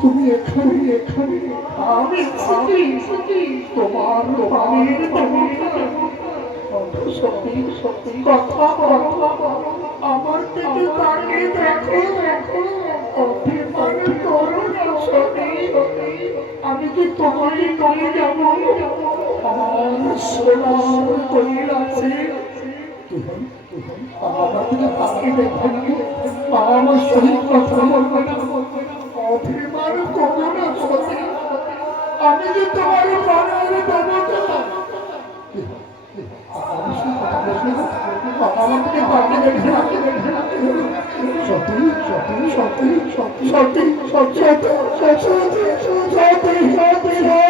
তুমি এখানে এখানে, আমি আমি তোমার প্রাণের সত্যি সত্যি কথা আমার দিকে তাকিয়ে দেখো। দেখো করো আমি কি তোমারই নিয়ে যাব আমার সোনার কইল আছে। আমার দিকে তাকিয়ে দেখো। আমার শরীর কথা বলবে আমাকে পাঠিয়ে দেখে সত্যি সত্যি সত্যি সত্যি সত্যি সত্যি সত্যি সত্যি সত্যি সত্যি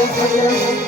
Oh,